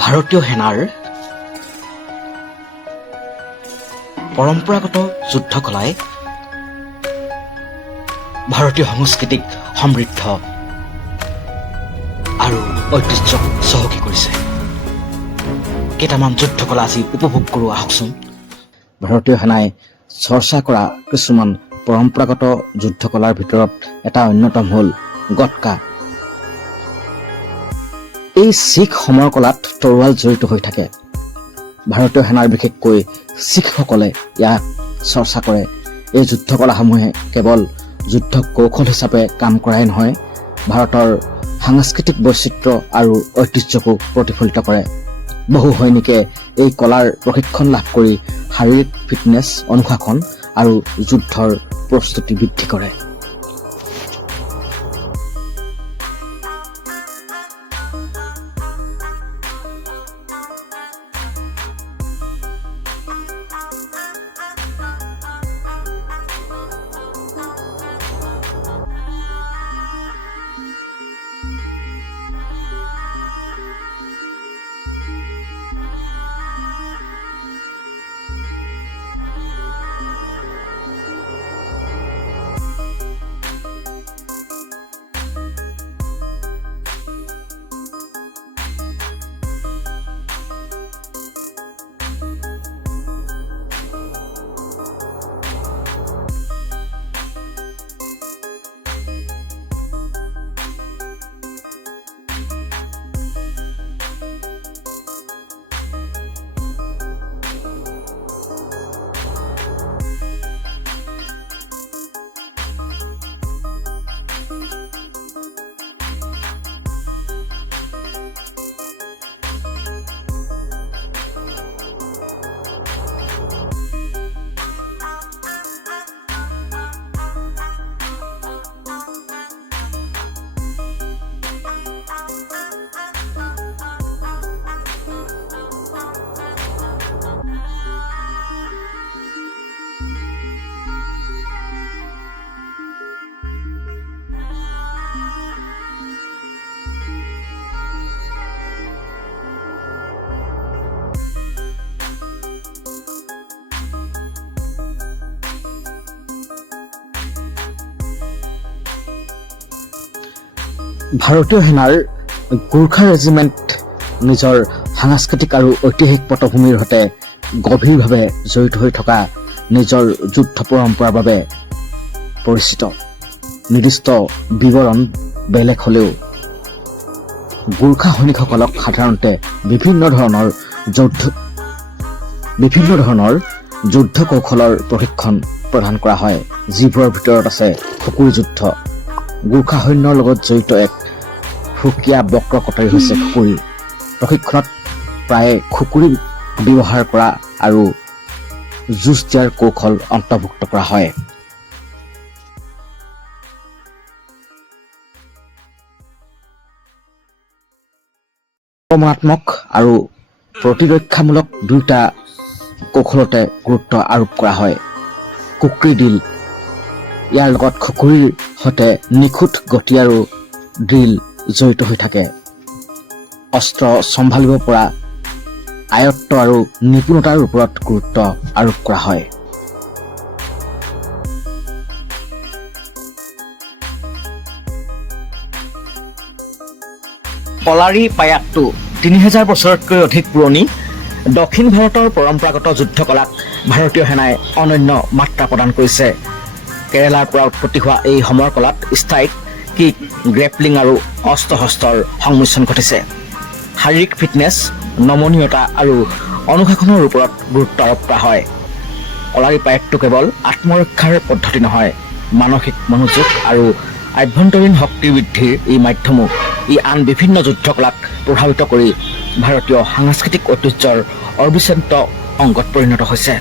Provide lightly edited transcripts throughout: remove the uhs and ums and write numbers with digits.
ভাৰতীয় সেনাৰ পৰম্পৰাগত যুদ্ধ কলাই ভাৰতীয় সংস্কৃতিক সমৃদ্ধ আৰু ঐতিহ্যক চহকী কৰিছে। কেইটামান যুদ্ধ কলা আজি উপভোগ কৰোঁ আহকচোন। ভাৰতীয় সেনাই চৰ্চা কৰা কিছুমান পৰম্পৰাগত যুদ্ধ কলাৰ ভিতৰত এটা অন্যতম হ'ল গটকা। এই শিখ সমৰ কলাত তৰোৱাল জড়িত হৈ থাকে। ভাৰতীয় সেনাৰ বিশেষকৈ শিখসকলে ইয়াক চৰ্চা কৰে। এই যুদ্ধ কলাসমূহে কেৱল যুদ্ধ কৌশল হিচাপে কাম কৰাই নহয়, ভাৰতৰ সাংস্কৃতিক বৈচিত্ৰ্য আৰু ঐতিহ্যকো প্ৰতিফলিত কৰে। বহু সৈনিকে এই কলাৰ প্ৰশিক্ষণ লাভ কৰি শাৰীৰিক ফিটনেছ, অনুশাসন আৰু যুদ্ধৰ প্ৰস্তুতি বৃদ্ধি কৰে। ভাৰতীয় সেনাৰ গোৰ্খা ৰেজিমেণ্ট নিজৰ সাংস্কৃতিক আৰু ঐতিহাসিক পটভূমিৰ সৈতে গভীৰভাৱে জড়িত হৈ থকা নিজৰ যুদ্ধ পৰম্পৰাৰ বাবে পৰিচিত। নিৰ্দিষ্ট বিৱৰণ বেলেগ হ'লেও গোৰ্খা সৈনিকসকলক সাধাৰণতে বিভিন্ন ধৰণৰ যুদ্ধ কৌশলৰ প্ৰশিক্ষণ প্ৰদান কৰা হয়, যিবোৰৰ ভিতৰত আছে খুকুৰি যুদ্ধ। গোৰ্খা সৈন্যৰ লগত জড়িত এক সুকীয়া বক্ৰ কটাৰী হৈছে খুকুৰি। প্ৰশিক্ষণত প্ৰায়ে খুকুৰি ব্যৱহাৰ কৰা আৰু যুঁজ দিয়াৰ কৌশল অন্তৰ্ভুক্ত কৰা হয়। আক্ৰমণাত্মক আৰু প্ৰতিৰক্ষামূলক দুয়োটা কৌশলতে গুৰুত্ব আৰোপ কৰা হয়। কুকৰি ড্ৰিল, ইয়াৰ লগত খুকুৰিৰ সৈতে নিখুঁত গতি আৰু ড্ৰিল জড়িত হৈ থাকে। অস্ত্ৰ চম্ভালিব পৰা আয়ত্ত আৰু নিপুণতাৰ ওপৰত গুৰুত্ব আৰোপ কৰা হয়। কলাৰী পায়াকটো ৩০০০ বছৰতকৈ অধিক পুৰণি দক্ষিণ ভাৰতৰ পৰম্পৰাগত যুদ্ধ কলাক ভাৰতীয় সেনাই অনন্য মাত্ৰা প্ৰদান কৰিছে। কেৰেলাৰ পৰা উৎপত্তি হোৱা এই সমৰ কলাত ষ্ট্ৰাইক, কিক, গ্ৰেপলিং আৰু অস্ত্ৰ শস্ত্ৰৰ সংমিশ্ৰণ ঘটিছে। শাৰীৰিক ফিটনেছ, নমনীয়তা আৰু অনুশাসনৰ ওপৰত গুৰুত্ব আৰোপ কৰা হয়। কলাৰী পায়াকটো কেৱল আত্মৰক্ষাৰ পদ্ধতি নহয়, মানসিক মনোযোগ আৰু আভ্যন্তৰীণ শক্তি বৃদ্ধিৰ এই মাধ্যমো ই আন বিভিন্ন যুদ্ধ কলাক প্ৰভাৱিত কৰি ভাৰতীয় সাংস্কৃতিক ঐতিহ্যৰ অবিচ্ছেদ্য অংগত পৰিণত হৈছে।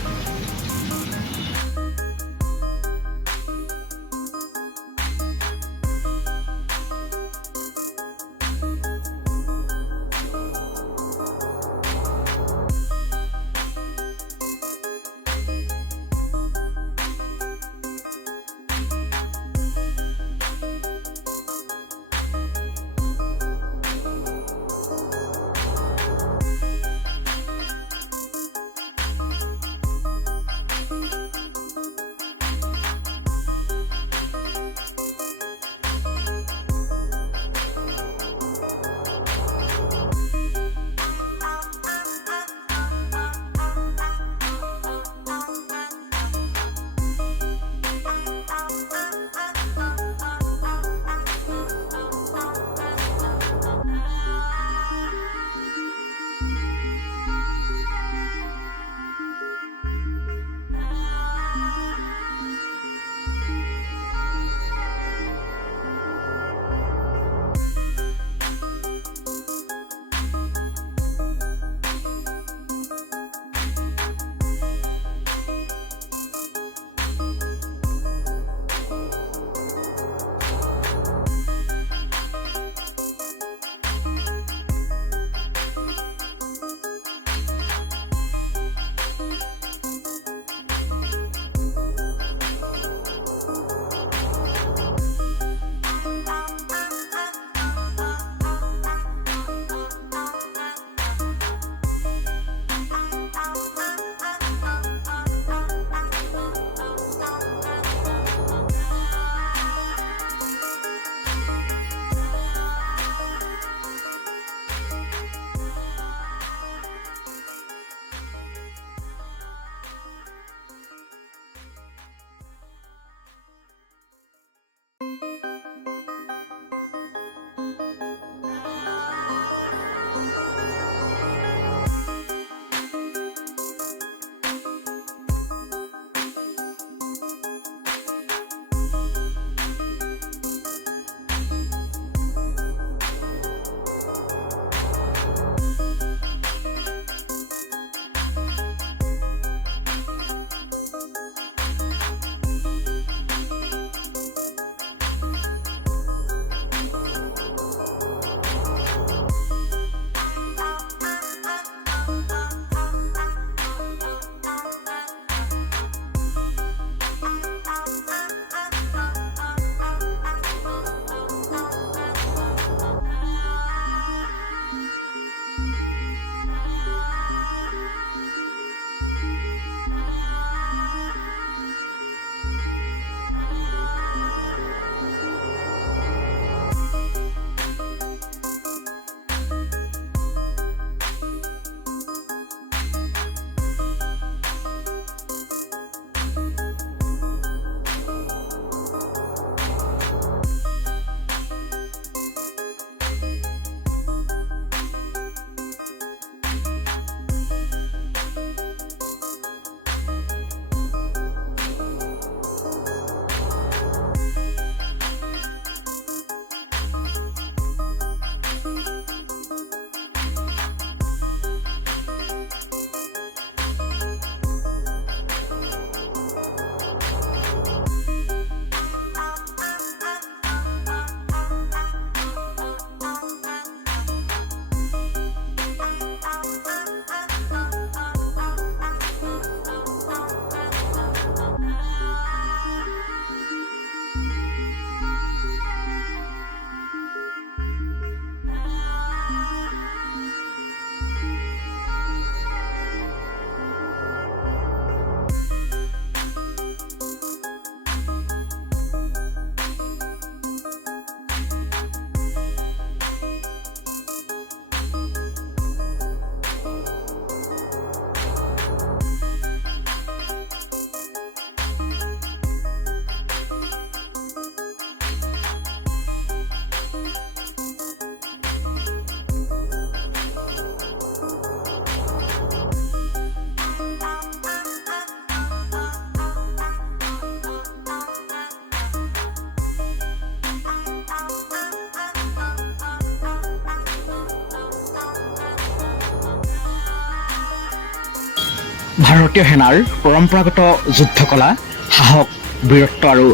ভাৰতীয় সেনাৰ পৰম্পৰাগত যুদ্ধকলা, সাহস, বীৰত্ব আৰু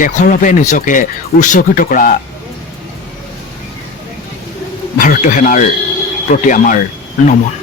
দেশৰ বাবে নিজকে উৎসৰ্গিত কৰা ভাৰতীয় সেনাৰ প্ৰতি আমাৰ নমন।